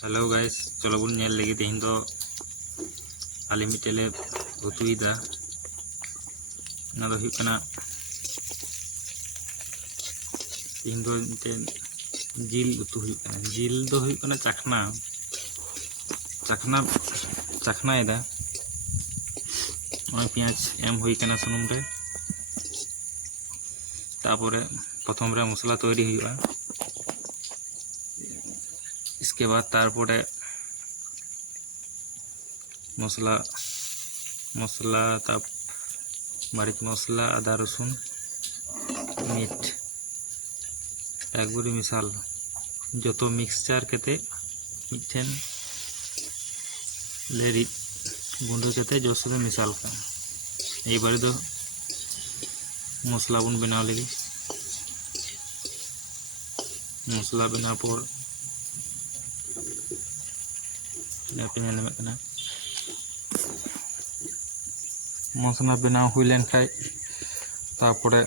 Hello guys, चलो बन nail लगे तेहन दो आले मिटेले उतुईदा ना दो हुई कना तेहन दो मिटे जिल उतु हुई कना जिल दो हुई कना चखना चखना चखना एदा पियाज एम हुई कना सुनुम रे तारपरे प्रथम रे मसला तैयारी हुआ। इसके बाद तारपरे मसला मसला तब मरीच मसला आदा रसुन मीट एक बारी मिसाल जो तो मिक्सचार केते मिठेन लेरी गुंडो केते जोश में मिसाल का ये बारी दो मसला बन बनाव लगी। मसला बनाव पर मसला बनाव हुई लेन खाय तारपरे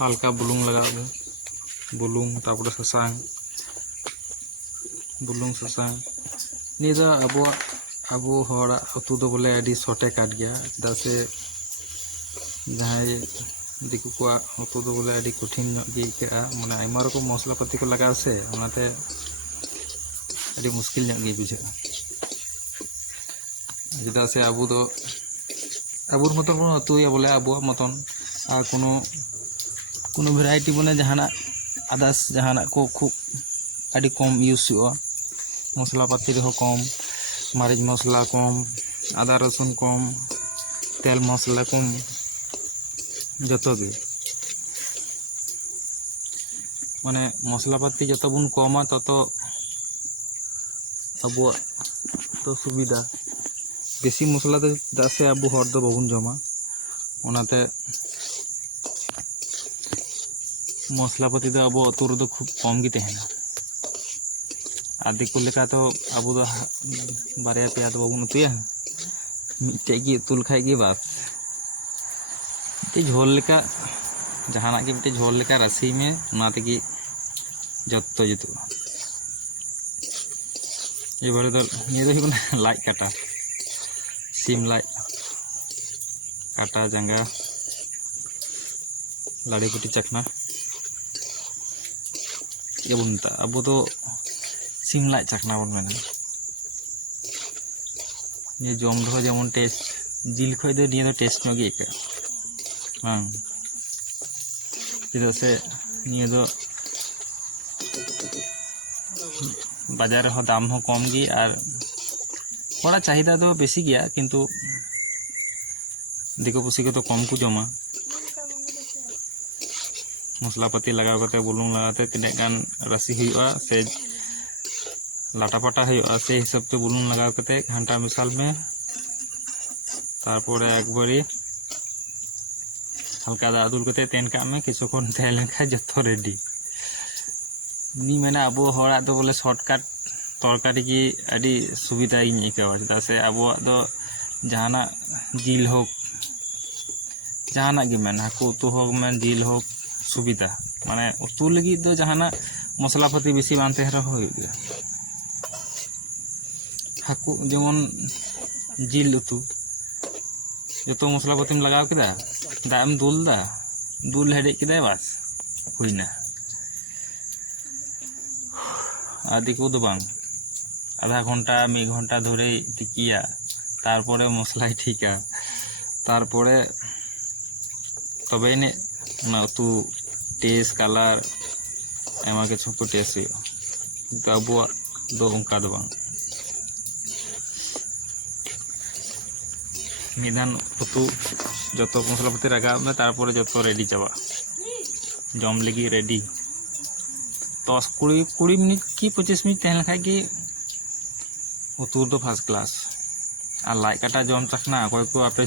हल्का बुलुंग लगाओ बुलुंग तारपरे ससांग बुलुंग ससांग नी दो अबो हर उतु दो बोले अडी शॉर्टे काट गया चेदा से जहां दिकु को उतु दो बोले अडी कठिन गे इका माने आयमा रकम मसला पाती को लगाव से ओनाते अडी मुश्किल गे बुझा चेदा से अबो दो अबुर मतन बन उतुया बोले अबो मतन आ कोनो वैरायटी बने जहाना आदास जहाना को खूब अडी कम यूज हुआ मसला पाती रहो कम मरीच मसला कम आदा रसुन कम तेल मसला कम जतो गे माने मसला पाती जतो बन कमा ततो अबो तो सुविधा बेसी मसला दो दासे अबो हर दो बाबुन जमा ओनाते मसला पाती दो अबो अतुर दो खूब कम गे तहेना आदि को लेका तो अबो दो बारे पे तो बाबुन उतुया मिटे गे तुल खाय गे बास ते झोल लेका जहाना गे मिटे झोल लेका रसी में ओना तेगे जत्तो जुतु ये बारे तो ये दो हुना लाइ काटा सीम लाइ काटा जंगा लाड़ी कुटी चखना ये बुनता अबो तो सीम लाइ चखना बन मेना ये जम रहो जेमन टेस्ट जिल खय दो निये दो टेस्ट नो गे हां चेदा से निये दो बाजार हो दाम हो कम गे और थोड़ा चाहिदा दो बेसी गया किंतु दिको पुसी को तो कम को जमा मसला पाती लगाव करते बुलुंग लगाते तिने गान रसी हुआ से लाटा पाटा हुआ से हिसाब से बुलुंग लगाव करते घंटा मिसाल में तारपरे एक बारी हल्का दा दुल करते तेन का में किछुखन तहले खा जतो रेडी नी मेना अबो हरा दो बोले शॉर्टकट तरकारी की अडी सुविधा इन इकावा चेदा से अबो दो जहाना जिल हो जहाना गे मेन हाकु उतु हो मेन जिल हो सुविधा माने उतु लगी दो जहाना मसला पाती बेसी बांते रहो गया हाकु जेमन जिल उतु जो मसला पातीम लगाव केदा दाम दुल हेडे केदा बस हुईना आदि को दो बांग आधा घंटा 1 घंटा धरे टिकिया तारपरे मसला ठीका तारपरे तबे ने ना उतु टेस्ट कलर एमा के छको टेस्ट तो अबो दो उनका दो बांग मिदान उतु जतो मसला पाती लगाव में तारपरे जतो रेडी चाबा जम लगी रेडी 10-20 मिनट की 25 मिनट तहन खाय कि उतु दो फर्स्ट क्लास और लाइ काटा जम चखना कोई को आपे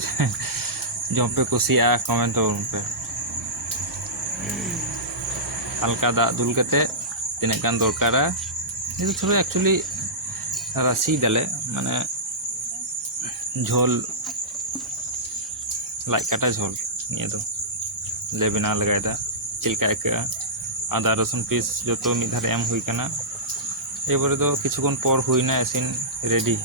जम पे कुसिया कमेंट पे हल्का दा दुल कते तिने गान दरकारा ये तो थोड़ा एक्चुअली रसी दले माने झोल लाइ काटा झोल ये तो ले बिना लगाया चिलका एक আদা রসুন পিস যত মিদ ধারে এম হুই কানা। এবারে তো কিছুক্ষণ পর হুইনা ইসিন রেডি।